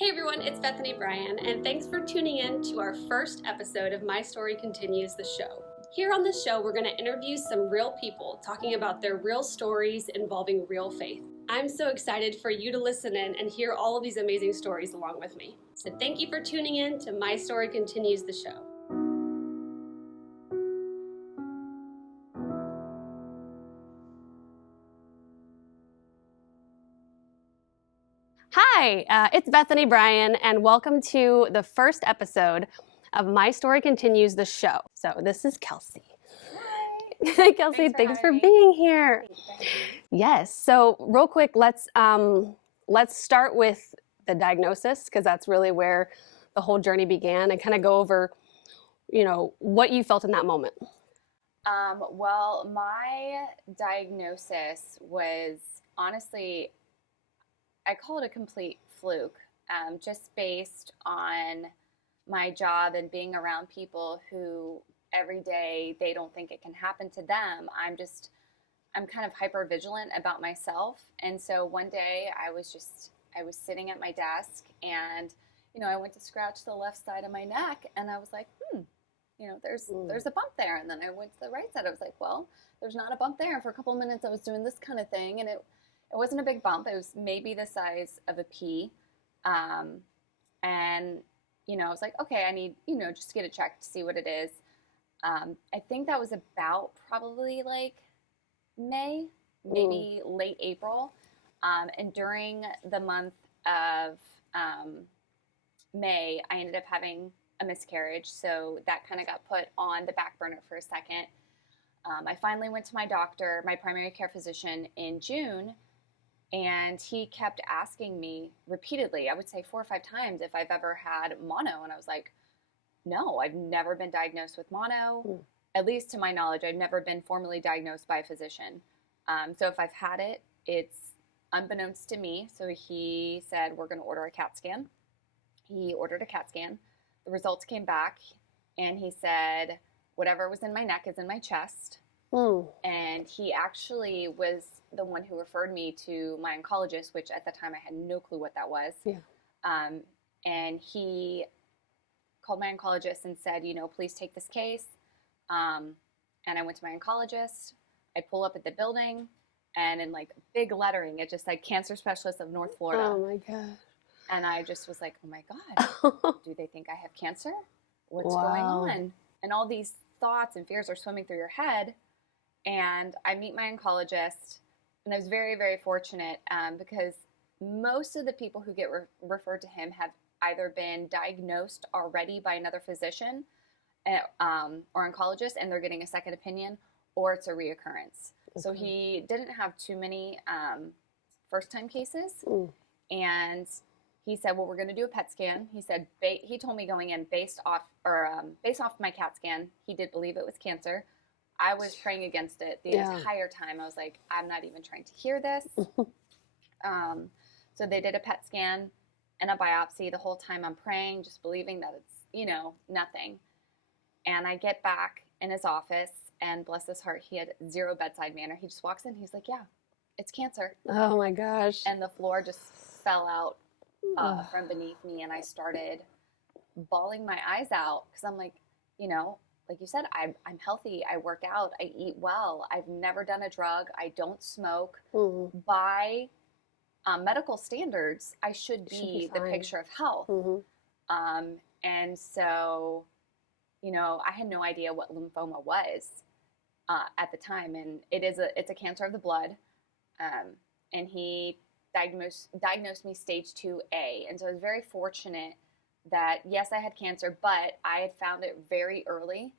Hey everyone, it's Bethany Bryan, and thanks for tuning in to our first episode of My Story Continues, the show. Here on this show, we're going to interview some real people talking about their real stories involving real faith. I'm so excited for you to listen in and hear all of these amazing stories along with me. So thank you for tuning in to My Story Continues, the show. Hi, it's Bethany Bryan, and welcome to the first episode of My Story Continues, the show. So this is Kelsey. Hi. Kelsey, thanks for being here. Yes. So real quick, let's start with the diagnosis, because that's really where the whole journey began, and kind of go over, what you felt in that moment. Well, my diagnosis was honestly, I call it a complete fluke, just based on my job and being around people who every day they don't think it can happen to them. I'm kind of hyper vigilant about myself. And so one day I was sitting at my desk and, I went to scratch the left side of my neck and I was like, there's a bump there. And then I went to the right side. I was like, well, there's not a bump there. And for a couple of minutes I was doing this kind of thing, and it wasn't a big bump. It was maybe the size of a pea. And, I was like, okay, I need, just get it checked to see what it is. I think that was about probably like May, maybe late April. And during the month of May, I ended up having a miscarriage. So that kind of got put on the back burner for a second. I finally went to my doctor, my primary care physician, in June. And he kept asking me repeatedly, I would say 4 or 5 times, if I've ever had mono. And I was like, no, I've never been diagnosed with mono. At least to my knowledge, I've never been formally diagnosed by a physician. So if I've had it, it's unbeknownst to me. So he said, we're going to order a CAT scan. He ordered a CAT scan. The results came back, and he said, whatever was in my neck is in my chest. And he actually was the one who referred me to my oncologist, which at the time I had no clue what that was. Yeah. And he called my oncologist and said, please take this case. And I went to my oncologist. I pull up at the building, and in like big lettering, it just said Cancer Specialist of North Florida. Oh my God. And I just was like, oh my God, do they think I have cancer? What's going on? And all these thoughts and fears are swimming through your head. And I meet my oncologist, and I was very, very fortunate because most of the people who get referred to him have either been diagnosed already by another physician or oncologist, and they're getting a second opinion, or it's a reoccurrence. Okay. So he didn't have too many first-time cases, and he said, well, we're going to do a PET scan. He said, he told me going in based off my CAT scan, he did believe it was cancer. I was praying against it the entire time. I was like, I'm not even trying to hear this. So they did a PET scan and a biopsy. The whole time I'm praying, just believing that it's, nothing. And I get back in his office, and bless his heart, he had zero bedside manner. He just walks in. He's like, yeah, it's cancer. Oh my gosh. And the floor just fell out from beneath me. And I started bawling my eyes out because I'm like, like you said, I'm healthy. I work out. I eat well. I've never done a drug. I don't smoke. By medical standards, I should be the picture of health. And so, I had no idea what lymphoma was at the time. And it's a cancer of the blood. And he diagnosed me stage 2A. And so I was very fortunate that, yes, I had cancer, but I had found it very early.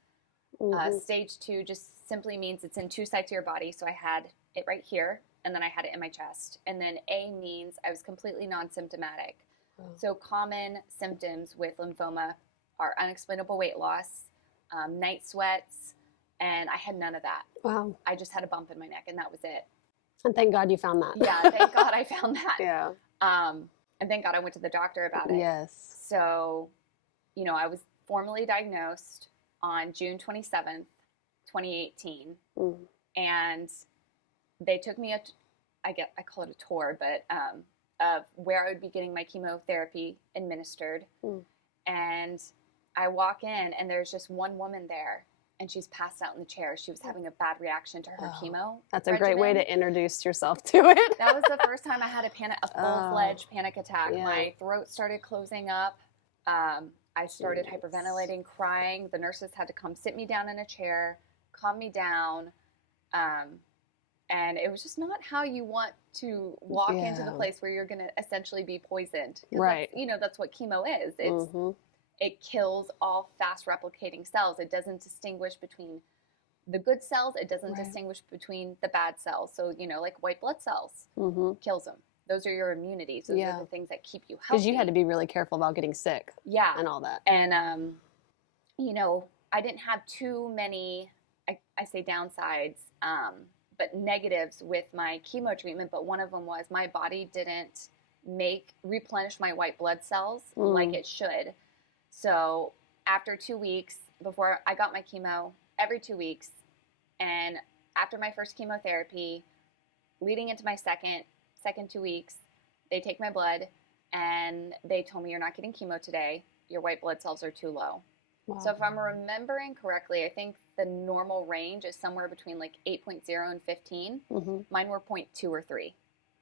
Stage 2 just simply means it's in 2 sites of your body. So I had it right here, and then I had it in my chest. And then A means I was completely non-symptomatic. So common symptoms with lymphoma are unexplainable weight loss, night sweats, and I had none of that. Wow. I just had a bump in my neck, and that was it. And thank God you found that. Yeah, thank God I found that. Yeah. And thank God I went to the doctor about it. Yes. So, I was formally diagnosed on June 27th, 2018. And they took me I call it a tour, but of where I would be getting my chemotherapy administered. And I walk in, and there's just one woman there, and she's passed out in the chair. She was having a bad reaction to her chemo. That's a great way to introduce yourself to it. That was the first time I had a full-fledged panic attack. Yeah. My throat started closing up. I started hyperventilating, crying. The nurses had to come sit me down in a chair, calm me down. And it was just not how you want to walk into the place where you're going to essentially be poisoned. Right. That's what chemo is. It kills all fast replicating cells. It doesn't distinguish between the good cells. It doesn't distinguish between the bad cells. So, like white blood cells, kills them. Those are your immunities. Those are the things that keep you healthy. Because you had to be really careful about getting sick. Yeah. And all that. And, I didn't have too many, I say downsides, but negatives with my chemo treatment. But one of them was my body didn't replenish my white blood cells like it should. So after 2 weeks, before I got my chemo, every 2 weeks, and after my first chemotherapy, leading into my second 2 weeks, they take my blood, and they told me, you're not getting chemo today. Your white blood cells are too low. Wow. So if I'm remembering correctly, I think the normal range is somewhere between like 8.0 and 15. Mine were 0.2 or 3.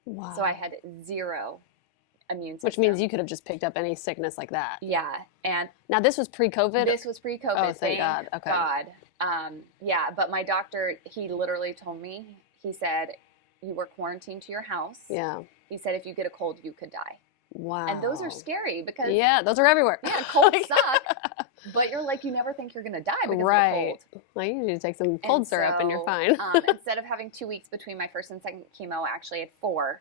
Wow. So I had 0 immune system. Which means you could have just picked up any sickness like that. Yeah. And now this was pre-COVID? This was pre-COVID. Oh, thank God. Okay. God. Yeah, but my doctor, he literally told me, he said, you were quarantined to your house. Yeah. He said, if you get a cold, you could die. Wow. And those are scary because... Yeah, those are everywhere. Yeah, colds suck. But you're like, you never think you're going to die because of a cold. Well, you need to take some cold syrup and you're fine. Instead of having 2 weeks between my first and second chemo, I actually had 4.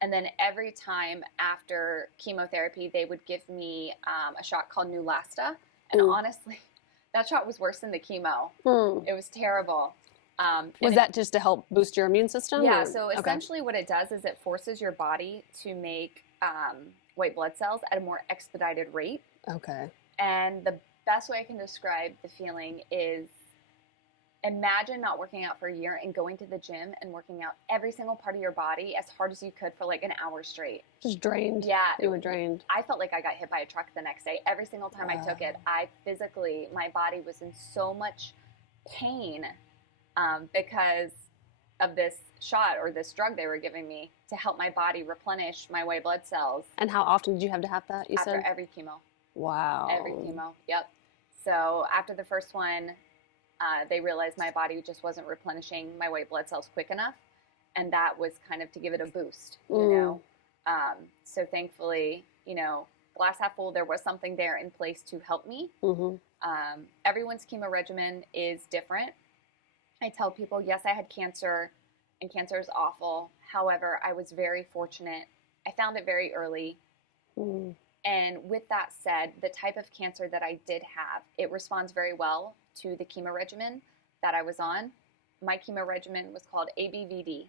And then every time after chemotherapy, they would give me a shot called Neulasta. And honestly, that shot was worse than the chemo. It was terrible. Was that just to help boost your immune system? Yeah, so essentially what it does is it forces your body to make white blood cells at a more expedited rate. Okay. And the best way I can describe the feeling is imagine not working out for a year and going to the gym and working out every single part of your body as hard as you could for like an hour straight. Just drained. Yeah. You were drained. I felt like I got hit by a truck the next day. Every single time I took it, my body was in so much pain because of this shot or this drug they were giving me to help my body replenish my white blood cells. And how often did you have to have that, you said? After every chemo. Wow. Every chemo, yep. So after the first one, they realized my body just wasn't replenishing my white blood cells quick enough. And that was kind of to give it a boost, you know. So thankfully, glass half full, there was something there in place to help me. Everyone's chemo regimen is different. I tell people, yes, I had cancer, and cancer is awful. However, I was very fortunate. I found it very early. And with that said, the type of cancer that I did have, it responds very well to the chemo regimen that I was on. My chemo regimen was called ABVD,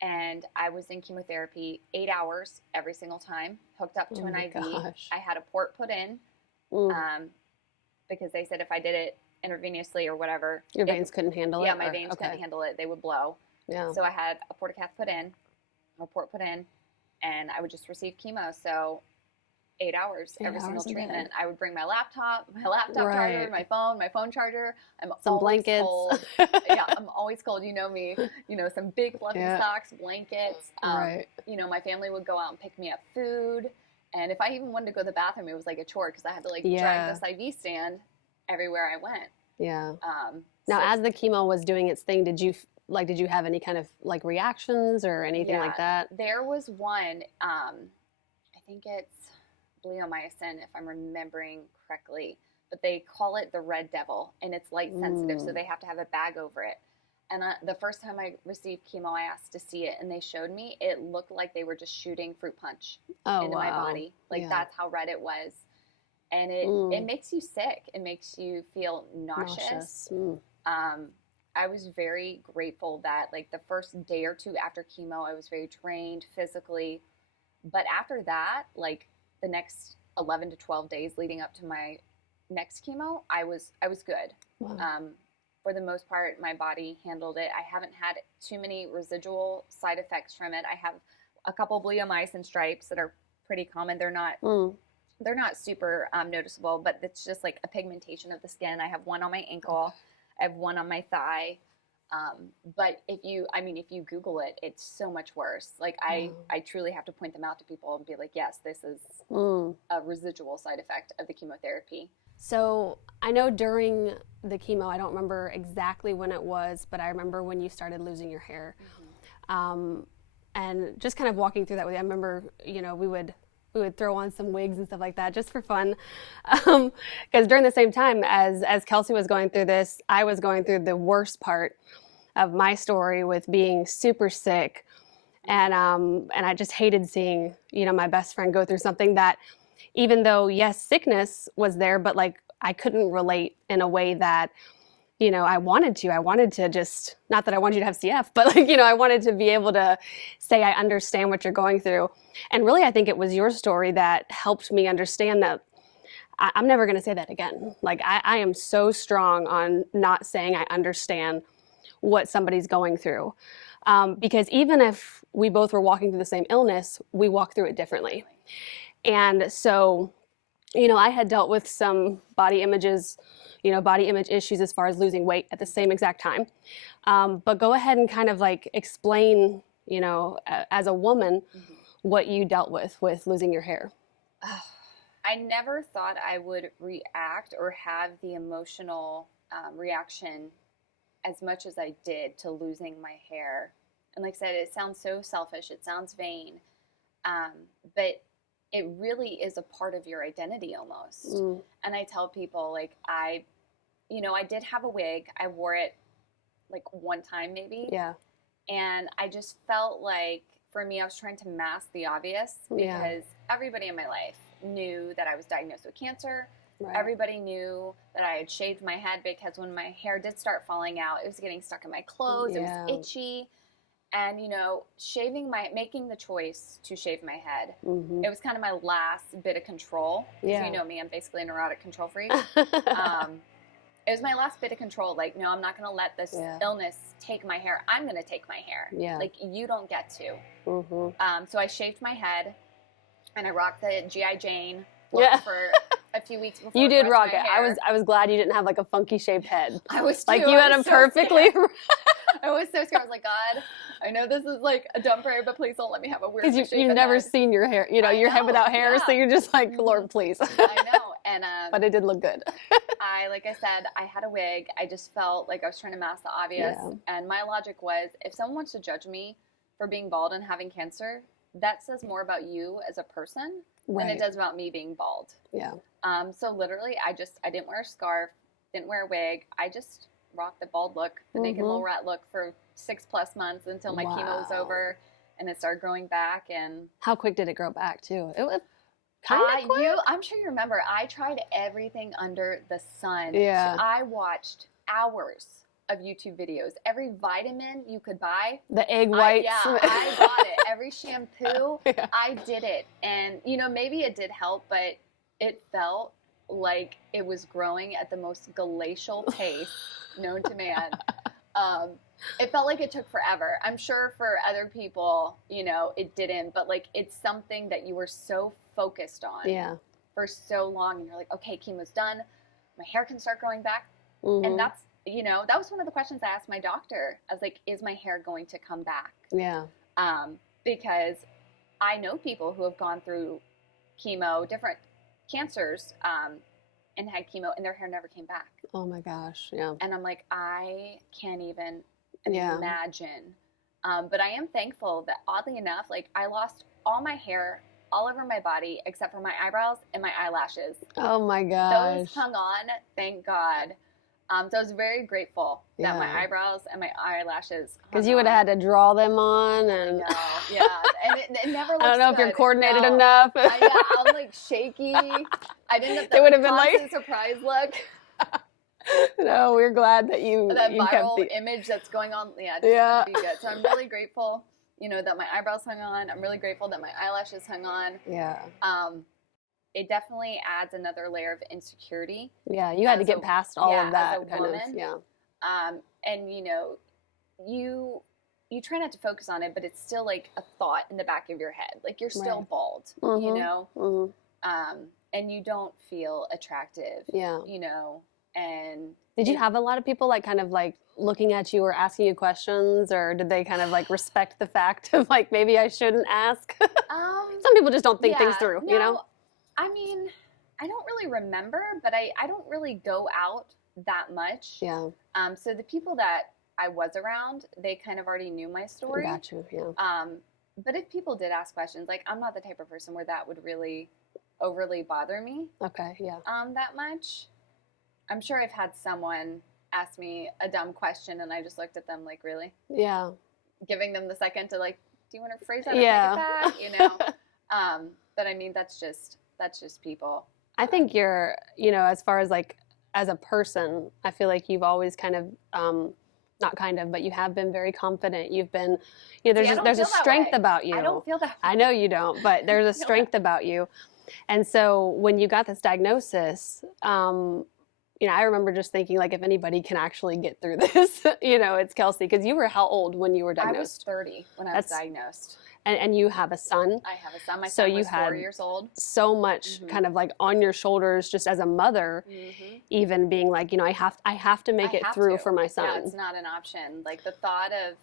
and I was in chemotherapy 8 hours every single time, hooked up to an IV. Gosh. I had a port put in because they said if I did it intravenously or whatever. Your veins couldn't handle it? Yeah, my veins couldn't handle it. They would blow. Yeah. So I had a portacath put in, a port put in, and I would just receive chemo. So 8 hours every single treatment. I would bring my laptop charger, my phone charger. Some blankets. Cold. Yeah, I'm always cold. You know me. Some big fluffy socks, blankets. My family would go out and pick me up food. And if I even wanted to go to the bathroom, it was like a chore because I had to drag this IV stand everywhere I went. Yeah. Now, as the chemo was doing its thing, did you have any kind of reactions or anything like that? There was one. I think it's bleomycin, if I'm remembering correctly, but they call it the red devil, and it's light sensitive, so they have to have a bag over it. And the first time I received chemo, I asked to see it, and they showed me. It looked like they were just shooting fruit punch into my body. That's how red it was. And it makes you sick. It makes you feel nauseous. I was very grateful that the first day or two after chemo, I was very drained physically. But after that, the next 11 to 12 days leading up to my next chemo, I was good. Wow. For the most part, my body handled it. I haven't had too many residual side effects from it. I have a couple bleomycin stripes that are pretty common. They're not super noticeable, but it's just like a pigmentation of the skin. I have one on my ankle. I have one on my thigh. But if you Google it, it's so much worse. Like I truly have to point them out to people and be like, yes, this is a residual side effect of the chemotherapy. So I know during the chemo, I don't remember exactly when it was, but I remember when you started losing your hair. And just kind of walking through that with you, I remember, we would throw on some wigs and stuff like that just for fun. Because during the same time as Kelsey was going through this, I was going through the worst part of my story with being super sick. And I just hated seeing, my best friend go through something that, even though, yes, sickness was there, but like I couldn't relate in a way that, I wanted to. I wanted to just, not that I wanted you to have CF, but like, I wanted to be able to say I understand what you're going through. And really, I think it was your story that helped me understand that I'm never going to say that again. Like, I am so strong on not saying I understand what somebody's going through. Because even if we both were walking through the same illness, we walk through it differently. And so, I had dealt with some body image issues as far as losing weight at the same exact time. But go ahead and kind of like explain, as a woman, what you dealt with losing your hair. I never thought I would react or have the emotional reaction as much as I did to losing my hair. And like I said, it sounds so selfish. It sounds vain. But it really is a part of your identity almost. And I tell people, like, I did have a wig. I wore it like one time maybe. Yeah. And I just felt like, for me, I was trying to mask the obvious because everybody in my life knew that I was diagnosed with cancer. Right. Everybody knew that I had shaved my head because when my hair did start falling out, it was getting stuck in my clothes. It was itchy. And, making the choice to shave my head, it was kind of my last bit of control. Yeah. You know me, I'm basically a neurotic control freak. It was my last bit of control. Like, no, I'm not going to let this illness take my hair. I'm going to take my hair. Yeah. Like, you don't get to. So I shaved my head, and I rocked the G.I. Jane look for a few weeks before. You did rock it. I was glad you didn't have like a funky shaped head. I was too. Like, you had a perfectly. I was so scared. I was like, God, I know this is like a dumb prayer, but please don't let me have a weird. Because you've never seen your hair, your head without hair, so you're just like, Lord, please. I know, and but it did look good. Like I said, I had a wig. I just felt like I was trying to mask the obvious, and my logic was, if someone wants to judge me for being bald and having cancer, that says more about you as a person than it does about me being bald. Yeah. So literally, I didn't wear a scarf, didn't wear a wig. I just rocked the bald look, the naked little rat look for 6+ months until my chemo was over, and it started growing back. And how quick did it grow back too? It was kind of quick. I'm sure you remember. I tried everything under the sun. Yeah. I watched hours of YouTube videos. Every vitamin you could buy. The egg whites. I bought it. Every shampoo, I did it. And, maybe it did help, but it felt like it was growing at the most glacial pace known to man. It felt like it took forever. I'm sure for other people, it didn't, but like, it's something that you were so focused on for so long. And you're like, okay, chemo's done. My hair can start growing back. And that's, that was one of the questions I asked my doctor. I was like, is my hair going to come back? Yeah. Because I know people who have gone through chemo, different cancers, and had chemo, and their hair never came back. Oh my gosh, yeah. And I'm like, I can't even imagine. But I am thankful that, oddly enough, like, I lost all my hair all over my body except for my eyebrows and my eyelashes. Oh my gosh. Those hung on, thank God. So I was very grateful that my eyebrows and my eyelashes. Because you would have had to draw them on, and and it never. Looks I don't know if you're coordinated enough. I'm like shaky. I didn't have that constant surprise look. No, we're glad that you viral kept the image that's going on. Yeah, just gonna be good. So I'm really grateful, that my eyebrows hung on. I'm really grateful that my eyelashes hung on. Yeah. It definitely adds another layer of insecurity. Yeah, you had to get past all of that as a woman. And you try not to focus on it, but it's still like a thought in the back of your head. Like you're still Right. bald, Mm-hmm. you know? Mm-hmm. And you don't feel attractive, Yeah. you know? And did you have a lot of people like kind of like looking at you or asking you questions, or did they kind of like respect the fact of like, maybe I shouldn't ask? Some people just don't think things through, no, you know? I mean, I don't really remember, but I don't really go out that much. Yeah. So the people that I was around, they kind of already knew my story. Got you, yeah. But if people did ask questions, like I'm not the type of person where that would really overly bother me. Okay, yeah. That much. I'm sure I've had someone ask me a dumb question and I just looked at them like, really? Yeah. Giving them the second to like, do you want to phrase that or Yeah. take it back? You know? But I mean, that's just people. I think you're, you know, as far as like, as a person, I feel like you've always kind of, not kind of, but you have been very confident. You've been, you know, there's a strength about you. I don't feel that way. I know you don't, but there's a strength about you. And so when you got this diagnosis, you know, I remember just thinking like, if anybody can actually get through this, you know, it's Kelsey. Because you were how old when you were diagnosed? I was 30 when I was diagnosed. And you have a son. I have a son. My son was 4 years old. So much kind of like on your shoulders, just as a mother, even being like, you know, I have to make it through for my son. Yeah, it's not an option. Like the thought of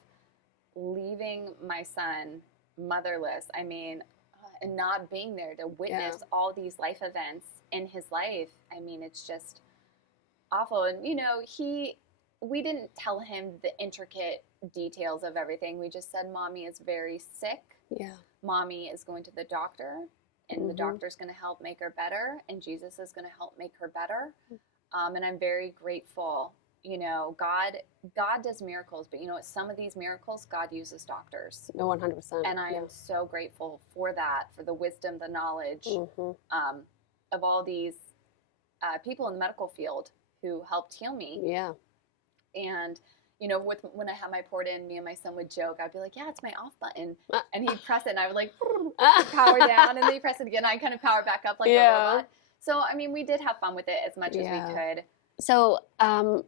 leaving my son motherless, I mean, and not being there to witness all these life events in his life. I mean, it's just awful. And, you know, we didn't tell him the intricate details of everything. We just said, Mommy is very sick. Yeah. Mommy is going to the doctor, and the doctor's going to help make her better, and Jesus is going to help make her better. And I'm very grateful. You know, God does miracles, but you know what? Some of these miracles, God uses doctors. No, 100%. And I am so grateful for that, for the wisdom, the knowledge of all these people in the medical field who helped heal me. Yeah. And, you know, when I had my port in, me and my son would joke. I'd be like, yeah, it's my off button. And he'd press it, and I would like power down, and then he'd press it again. I kind of power back up like a robot. So, I mean, we did have fun with it as much as we could. So,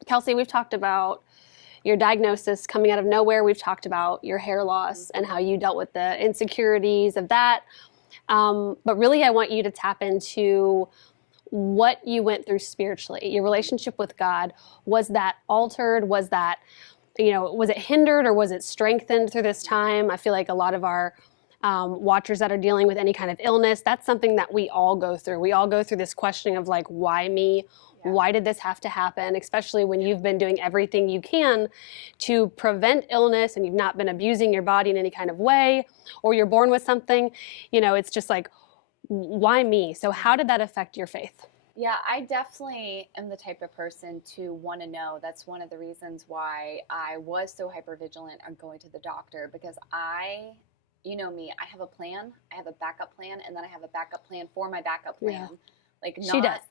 Kelsey, we've talked about your diagnosis coming out of nowhere. We've talked about your hair loss and how you dealt with the insecurities of that. But really, I want you to tap into what you went through spiritually, your relationship with God. Was that altered? Was that, you know, was it hindered or was it strengthened through this time? I feel like a lot of our watchers that are dealing with any kind of illness, that's something that we all go through. We all go through this questioning of like, why me? Why did this have to happen? Especially when you've been doing everything you can to prevent illness and you've not been abusing your body in any kind of way, or you're born with something, you know, it's just like, why me? So how did that affect your faith? Yeah, I definitely am the type of person to want to know. That's one of the reasons why I was so hypervigilant on going to the doctor, because you know me, I have a plan, I have a backup plan, and then I have a backup plan for my backup plan. Yeah. Like She does.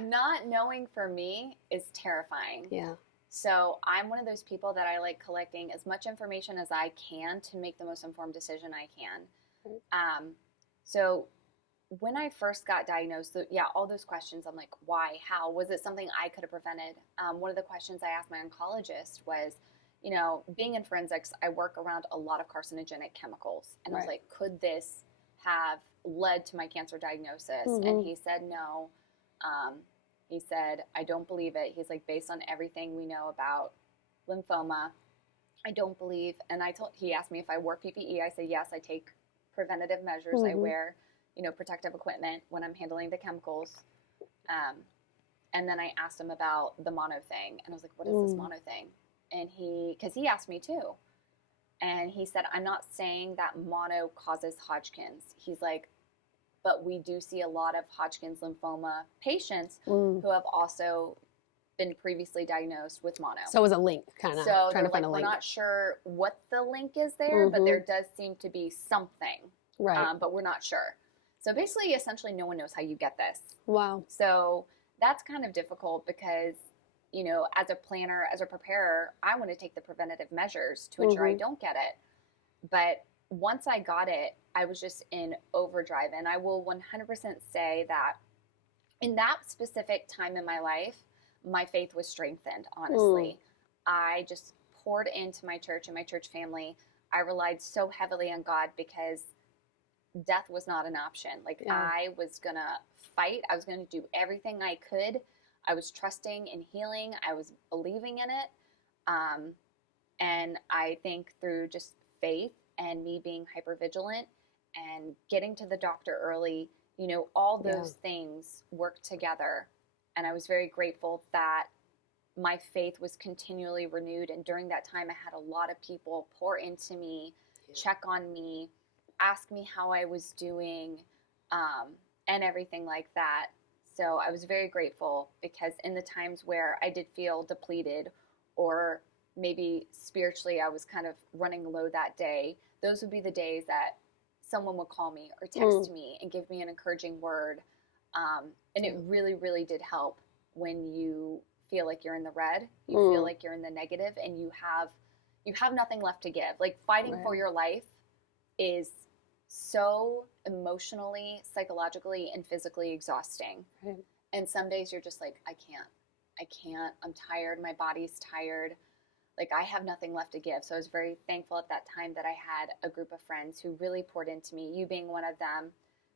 Not knowing for me is terrifying. Yeah. So I'm one of those people that I like collecting as much information as I can to make the most informed decision I can. So when I first got diagnosed, all those questions, I'm like, why, how, was it something I could have prevented? One of the questions I asked my oncologist was, you know, being in forensics, I work around a lot of carcinogenic chemicals. And I was like, could this have led to my cancer diagnosis? And he said, no. He said, I don't believe it. He's like, based on everything we know about lymphoma, I don't believe. And he asked me if I wore PPE. I said, yes, I take preventative measures. I wear, you know, protective equipment when I'm handling the chemicals. And then I asked him about the mono thing. And I was like, what is this mono thing? And because he asked me too. And he said, I'm not saying that mono causes Hodgkin's. He's like, but we do see a lot of Hodgkin's lymphoma patients who have also been previously diagnosed with mono. So it was a link, kind of, so trying to find a link. We're not sure what the link is there, but there does seem to be something. Right. But we're not sure. So basically, essentially, no one knows how you get this. Wow. So that's kind of difficult because, you know, as a planner, as a preparer, I want to take the preventative measures to ensure I don't get it. But once I got it, I was just in overdrive. And I will 100% say that in that specific time in my life, my faith was strengthened, honestly. I just poured into my church and my church family. I relied so heavily on God because death was not an option. Like, I was going to fight. I was going to do everything I could. I was trusting in healing. I was believing in it. And I think through just faith and me being hypervigilant and getting to the doctor early, you know, all those things worked together. And I was very grateful that my faith was continually renewed. And during that time, I had a lot of people pour into me, check on me, ask me how I was doing, and everything like that. So I was very grateful, because in the times where I did feel depleted, or maybe spiritually I was kind of running low that day, those would be the days that someone would call me or text me and give me an encouraging word. And it really, really did help when you feel like you're in the red, you feel like you're in the negative, and you have nothing left to give. Like, fighting for your life is so emotionally, psychologically, and physically exhausting. And some days you're just like, I can't, I'm tired, my body's tired, like, I have nothing left to give. So I was very thankful at that time that I had a group of friends who really poured into me, you being one of them,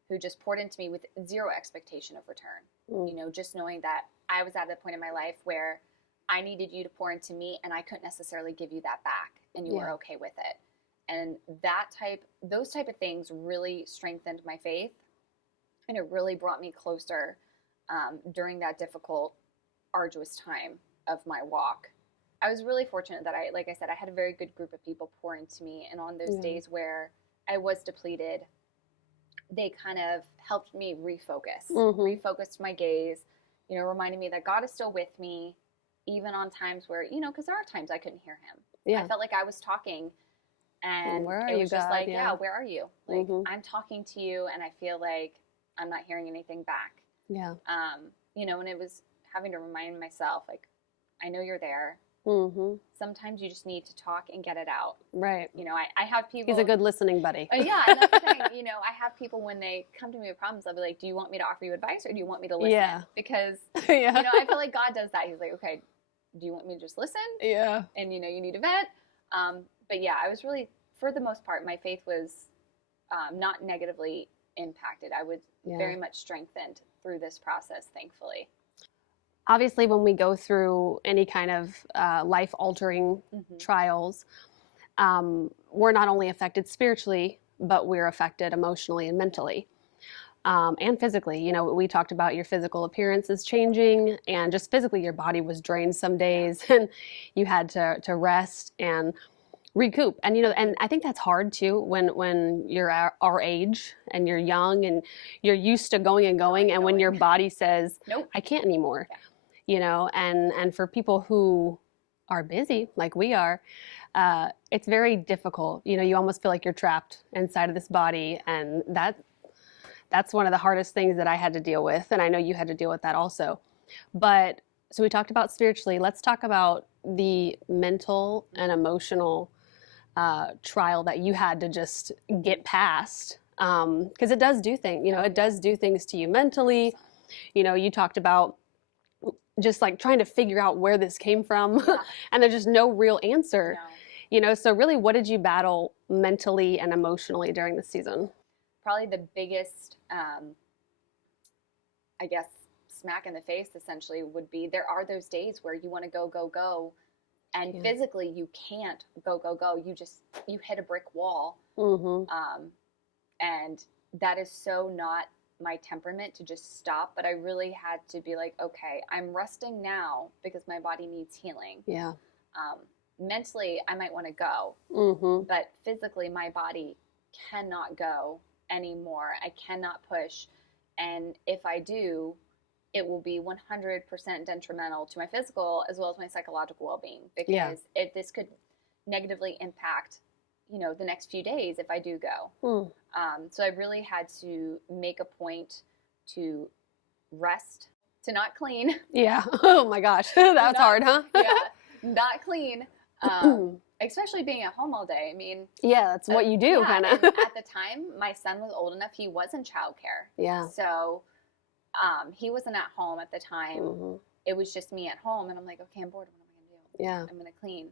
who just poured into me with zero expectation of return. You know, just knowing that I was at a point in my life where I needed you to pour into me, and I couldn't necessarily give you that back, and you were okay with it. And those type of things really strengthened my faith, and it really brought me closer during that difficult, arduous time of my walk. I was really fortunate that like I said, I had a very good group of people pour into me, and on those days where I was depleted, they kind of helped me refocused my gaze, you know, reminding me that God is still with me, even on times where, you know, because there are times I couldn't hear him. I felt like I was talking, and it was just like, where are you? Like, I'm talking to you, and I feel like I'm not hearing anything back. You know, and it was having to remind myself, like, I know you're there. Sometimes you just need to talk and get it out. You know, I have people. He's a good listening buddy. And that's the thing. You know, I have people, when they come to me with problems, I'll be like, do you want me to offer you advice, or do you want me to listen? Because, you know, I feel like God does that. He's like, okay, do you want me to just listen? And, you know, you need a vet. But yeah, I was really, for the most part, my faith was not negatively impacted. I was very much strengthened through this process, thankfully. Obviously, when we go through any kind of life-altering trials, we're not only affected spiritually, but we're affected emotionally and mentally, and physically. You know, we talked about your physical appearance is changing, and just physically your body was drained some days, and you had to rest and recoup. And, you know, and I think that's hard too, when you're our age and you're young and you're used to going, and when your body says, nope, I can't anymore. You know, and for people who are busy like we are, it's very difficult. You know, you almost feel like you're trapped inside of this body, and that's one of the hardest things that I had to deal with, and I know you had to deal with that also. But so we talked about spiritually. Let's talk about the mental and emotional trial that you had to just get past, because it does do things. You know, it does do things to you mentally. You know, you talked about just like trying to figure out where this came from, and there's just no real answer. You know, so really, what did you battle mentally and emotionally during the season? Probably the biggest, I guess, smack in the face essentially would be, there are those days where you want to go, and physically you can't go. You hit a brick wall. And that is so not my temperament to just stop, but I really had to be like, okay, I'm resting now because my body needs healing. Mentally, I might want to go, but physically my body cannot go anymore. I cannot push. And if I do, it will be 100% detrimental to my physical as well as my psychological well-being, because this could negatively impact, you know, the next few days if I do go. So I really had to make a point to rest, to not clean. Oh my gosh, that was hard, huh? Not clean. Especially being at home all day. I mean, that's what you do, kind of. At the time, my son was old enough; he was in childcare. So he wasn't at home at the time. It was just me at home, and I'm like, okay, I'm bored. What am I gonna do? I'm gonna clean.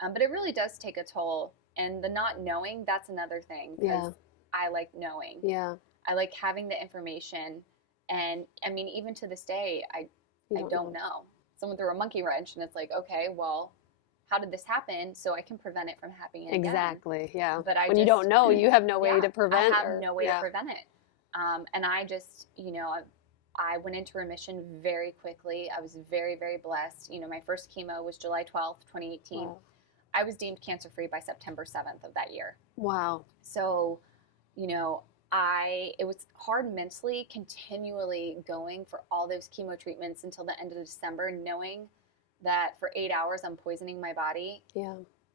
But it really does take a toll. And the not knowing, that's another thing. Because I like knowing. Yeah. I like having the information. And I mean, even to this day, I don't know. Someone threw a monkey wrench and it's like, okay, well, how did this happen so I can prevent it from happening again? Exactly, yeah. But when you don't know, you have no way to prevent. I have no way to prevent it. And I just, I went into remission very quickly. I was very, very blessed. My first chemo was July 12th, 2018. Wow. I was deemed cancer-free by September 7th of that year. Wow. So, it was hard mentally, continually going for all those chemo treatments until the end of December, knowing that for 8 hours I'm poisoning my body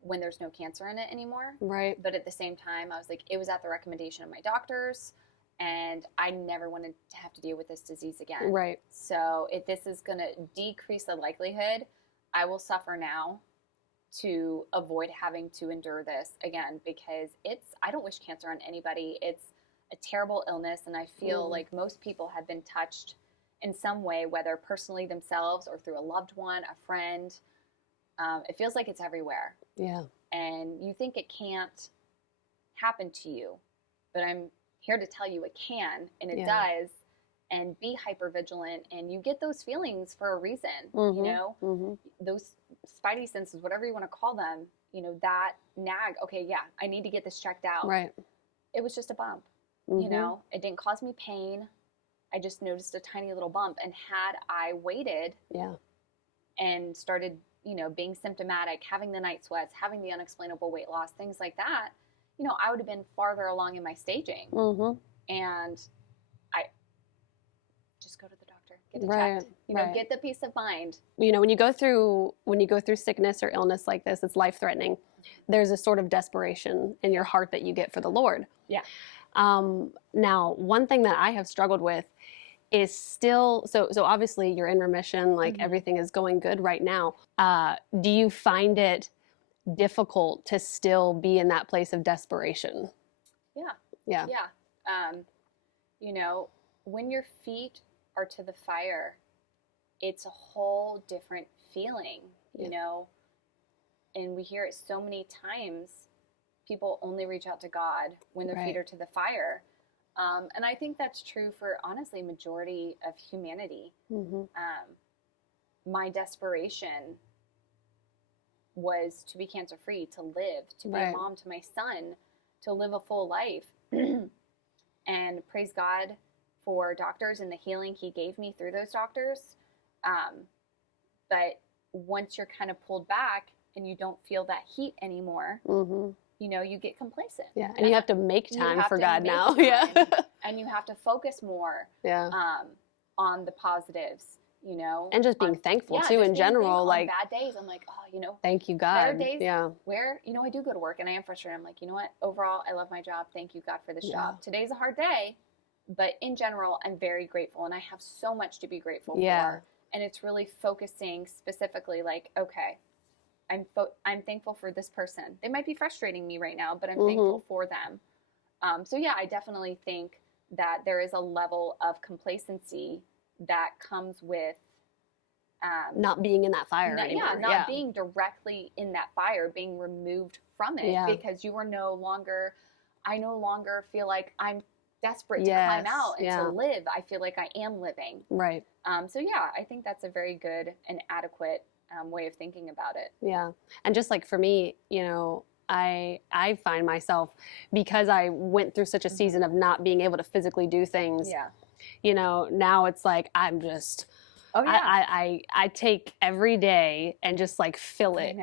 when there's no cancer in it anymore. Right. But at the same time, I was like, it was at the recommendation of my doctors, and I never wanted to have to deal with this disease again. Right. So if this is going to decrease the likelihood, I will suffer now to avoid having to endure this again, because I don't wish cancer on anybody. It's a terrible illness, and I feel like most people have been touched in some way, whether personally themselves or through a loved one, a friend. It feels like it's everywhere. Yeah. And you think it can't happen to you, but I'm here to tell you it can, and it does. And be hypervigilant, and you get those feelings for a reason, those spidey senses, whatever you want to call them, that nag, okay, I need to get this checked out. Right. It was just a bump, it didn't cause me pain. I just noticed a tiny little bump, and had I waited and started, being symptomatic, having the night sweats, having the unexplainable weight loss, things like that, I would have been farther along in my staging. And just go to the doctor, get it checked, get the peace of mind. When you go through sickness or illness like this, it's life-threatening. There's a sort of desperation in your heart that you get for the Lord. Yeah. Now, one thing that I have struggled with is still, so obviously you're in remission, like everything is going good right now. Do you find it difficult to still be in that place of desperation? Yeah. When your feet are to the fire, it's a whole different feeling, and we hear it so many times. People only reach out to God when their feet are to the fire. And I think that's true for, honestly, majority of humanity. My desperation was to be cancer-free, to live, to be a mom to my son, to live a full life. And praise God for doctors and the healing he gave me through those doctors. But once you're kind of pulled back and you don't feel that heat anymore, you get complacent. Yeah, and you have to make time for God now. And you have to focus more on the positives, And just being thankful too in general. Like on bad days, I'm like, thank you, God. There are days where, I do go to work and I am frustrated. I'm like, you know what? Overall, I love my job. Thank you, God, for this job. Today's a hard day, but in general, I'm very grateful, and I have so much to be grateful for. And it's really focusing specifically, like, okay, I'm thankful for this person. They might be frustrating me right now, but I'm thankful for them. So I definitely think that there is a level of complacency that comes with not being in that fire anymore. Not being directly in that fire, being removed from it, because you are I no longer feel like I'm desperate to climb out and to live. I feel like I am living. Right. So I think that's a very good and adequate way of thinking about it. Yeah. And just like for me, I find myself, because I went through such a season of not being able to physically do things, now it's like I'm just, I take every day and just like fill it,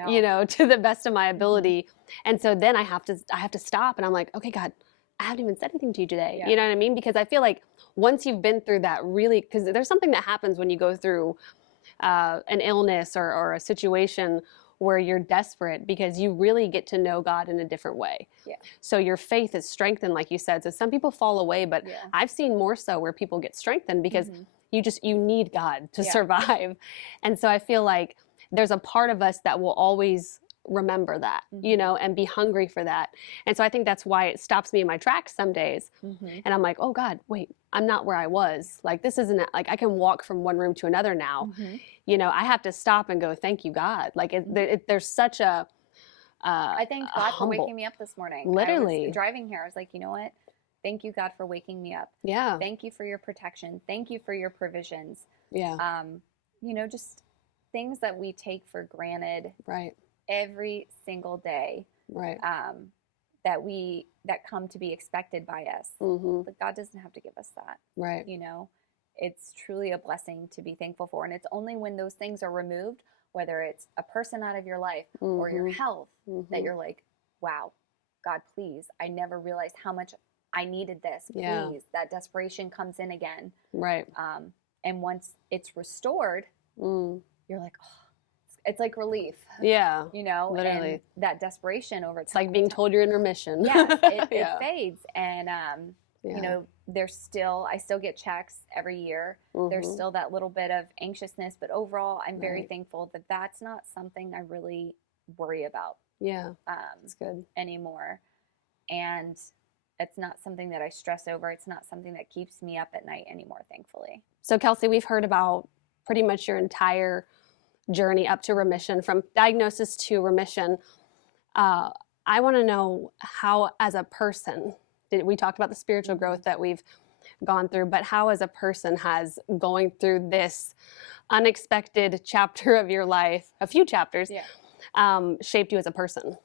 to the best of my ability. And so then I have to stop, and I'm like, okay, God, I haven't even said anything to you today. You know what I mean? Because I feel like once you've been through that, really, because there's something that happens when you go through an illness or a situation where you're desperate, because you really get to know God in a different way. Yeah. So your faith is strengthened, like you said. So some people fall away, but I've seen more so where people get strengthened because you need God to survive. And so I feel like there's a part of us that will always remember that, and be hungry for that. And so I think that's why it stops me in my tracks some days. And I'm like, oh God, wait, I'm not where I was. Like, this isn't, like, I can walk from one room to another now. I have to stop and go, thank you, God. Like there's such a I thank God for humble. waking me up this morning. Literally. I was driving here. I was like, you know what? Thank you, God, for waking me up. Yeah. Thank you for your protection. Thank you for your provisions. Yeah. You know, just things that we take for granted Right. every single day. Right. That come to be expected by us. Mm-hmm. But God doesn't have to give us that. Right. You know, it's truly a blessing to be thankful for. And it's only when those things are removed, whether it's a person out of your life or your health, that you're like, wow, God, please. I never realized how much I needed this. Please. Yeah. That desperation comes in again. Right. And once it's restored, you're like, oh, it's like relief. Yeah. You know, literally. And that desperation over time. It's like being told you're in remission. Yes, it Yeah. fades. And, you know, I still get checks every year. There's still that little bit of anxiousness, but overall, I'm very thankful that that's not something I really worry about. Yeah. It's good. Anymore. And it's not something that I stress over. It's not something that keeps me up at night anymore, thankfully. So Kelsey, we've heard about pretty much your entire journey up to remission, from diagnosis to remission. I want to know how, as a person, we talked about the spiritual growth that we've gone through, but how as a person has going through this unexpected chapter of your life, a few chapters, shaped you as a person?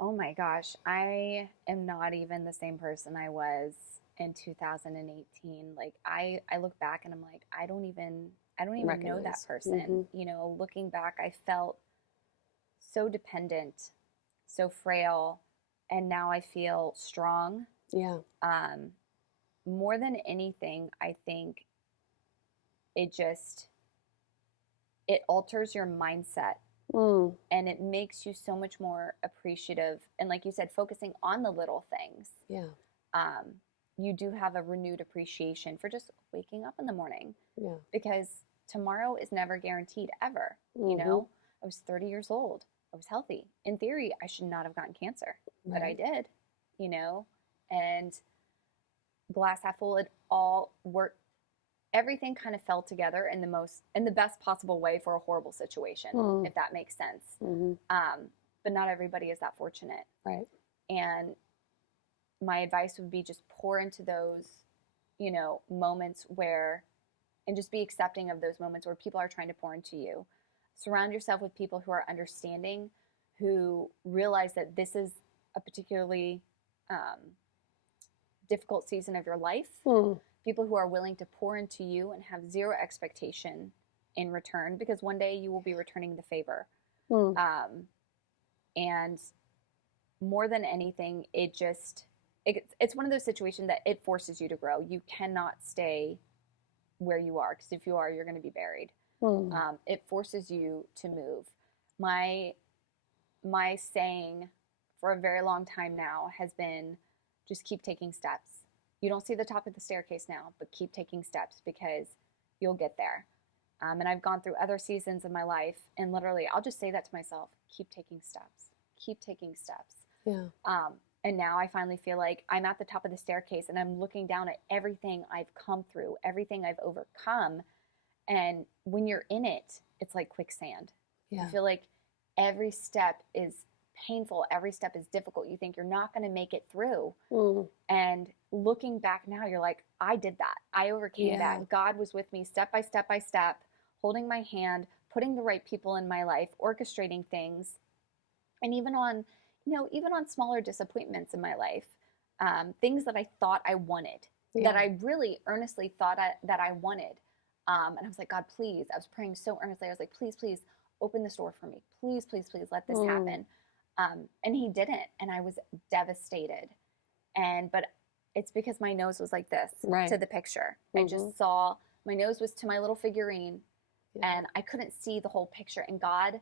Oh my gosh, I am not even the same person I was in 2018. Like I look back and I'm like, I don't even know that person. You know, looking back, I felt so dependent, so frail, and now I feel strong. Yeah. More than anything, I think it alters your mindset. And it makes you so much more appreciative. And like you said, focusing on the little things. Yeah. You do have a renewed appreciation for just waking up in the morning. Yeah. Because tomorrow is never guaranteed ever. You know, I was 30 years old. I was healthy. In theory, I should not have gotten cancer, but I did, you know, and glass half full, it all worked. Everything kind of fell together in the best possible way for a horrible situation, if that makes sense. But not everybody is that fortunate. Right. And my advice would be just pour into those, you know, moments and just be accepting of those moments where people are trying to pour into you. Surround yourself with people who are understanding, who realize that this is a particularly difficult season of your life. People who are willing to pour into you and have zero expectation in return, because one day you will be returning the favor. And more than anything, it's one of those situations that it forces you to grow. You cannot stay where you are, because if you are, you're going to be buried. It forces you to move. My saying for a very long time now has been, just keep taking steps. You don't see the top of the staircase now, but keep taking steps, because you'll get there. And I've gone through other seasons of my life, and literally I'll just say that to myself, keep taking steps, keep taking steps. Yeah. And now I finally feel like I'm at the top of the staircase and I'm looking down at everything I've come through, everything I've overcome. And when you're in it, it's like quicksand. Yeah. You feel like every step is painful. Every step is difficult. You think you're not going to make it through. And looking back now, you're like, I did that. I overcame that. God was with me step by step by step, holding my hand, putting the right people in my life, orchestrating things. And even on smaller disappointments in my life, things that I thought I wanted, that I really earnestly thought that I wanted. And I was like, God, please. I was praying so earnestly. I was like, please, please open this door for me. Please, please, please let this happen. And he didn't. And I was devastated. But it's because my nose was like this to the picture. I just saw, my nose was to my little figurine, and I couldn't see the whole picture. And God,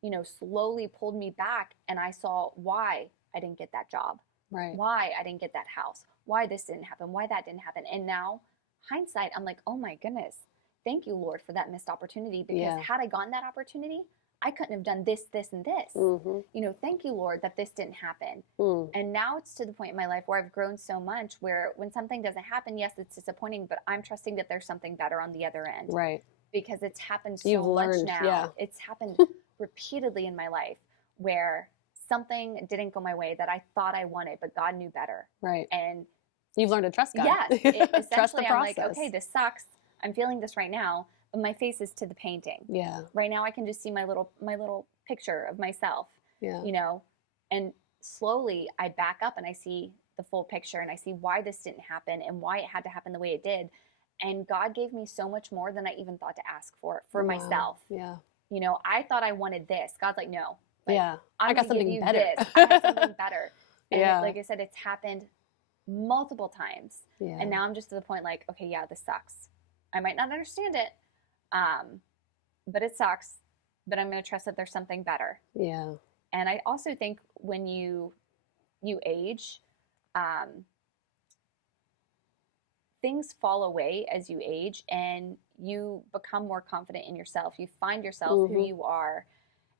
you know, slowly pulled me back, and I saw why I didn't get that job, why I didn't get that house, why this didn't happen, why that didn't happen. And now, hindsight, I'm like, oh my goodness, thank you, Lord, for that missed opportunity, because had I gotten that opportunity, I couldn't have done this, this, and this. You know, thank you, Lord, that this didn't happen. And now it's to the point in my life where I've grown so much where when something doesn't happen, yes, it's disappointing, but I'm trusting that there's something better on the other end. Right. Because it's happened so much now. It's happened repeatedly in my life where something didn't go my way that I thought I wanted, but God knew better. Right. And you've learned to trust God. yes, Trust the essentially I'm process. like, okay, this sucks. I'm feeling this right now, but my face is to the painting. Yeah. Right now I can just see my little picture of myself, Yeah. you know, and slowly I back up and I see the full picture and I see why this didn't happen and why it had to happen the way it did. And God gave me so much more than I even thought to ask for Wow. myself. Yeah. You know, I thought I wanted this. God's like, no. Like, Yeah. I got something better. I have something better. And Yeah. like I said, it's happened multiple times. Yeah. And now I'm just to the point like, okay, yeah, this sucks. I might not understand it, but it sucks. But I'm going to trust that there's something better. Yeah. And I also think when you age, things fall away as you age and you become more confident in yourself. You find yourself who you are.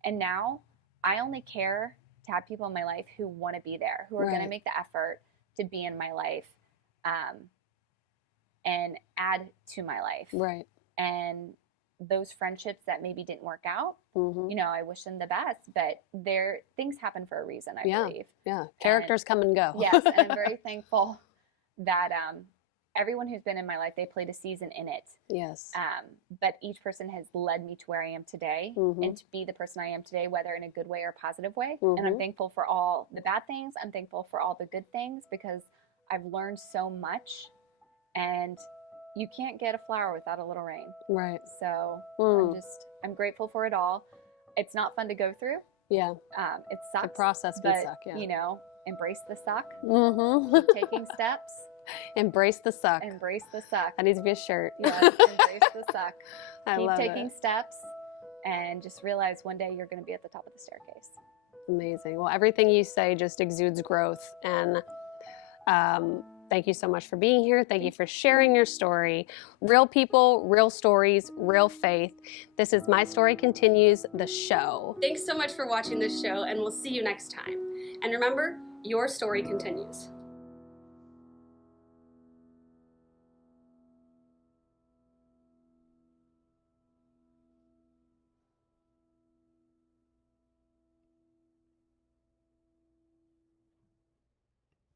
And now I only care to have people in my life who want to be there, who are going to make the effort to be in my life, and add to my life. Right. And those friendships that maybe didn't work out, you know, I wish them the best, but things happen for a reason, I believe. Yeah. Characters come and go. Yes. And I'm very thankful that, everyone who's been in my life, they played a season in it. Yes. But each person has led me to where I am today and to be the person I am today, whether in a good way or a positive way. And I'm thankful for all the bad things. I'm thankful for all the good things because I've learned so much, and you can't get a flower without a little rain. Right. So I'm grateful for it all. It's not fun to go through. Yeah. It sucks. The process can suck, yeah. You know, embrace the suck. Keep taking steps. Embrace the suck. Embrace the suck. That needs to be a shirt. Yes, embrace the suck. Keep taking steps and just realize one day you're going to be at the top of the staircase. Amazing. Well, everything you say just exudes growth. And thank you so much for being here. Thank you for sharing your story. Real people, real stories, real faith. This is My Story Continues, the show. Thanks so much for watching this show, and we'll see you next time. And remember, your story continues.